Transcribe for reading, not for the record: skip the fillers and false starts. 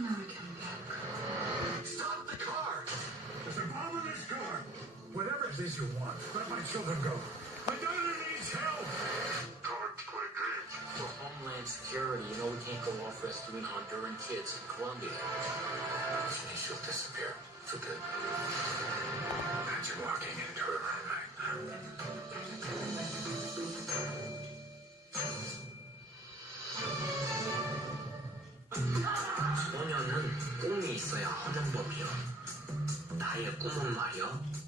never came back. Stop the car! There's a bomb in this car! Whatever it is you want, let my children go. My daughter needs help! Time to play games. For Homeland Security, you know we can't go off rescuing Honduran kids in Colombia. She'll disappear for good. Imagine walking into her room right now. 소녀는 꿈이 있어야 하는 법이여. 나의 꿈은 말이여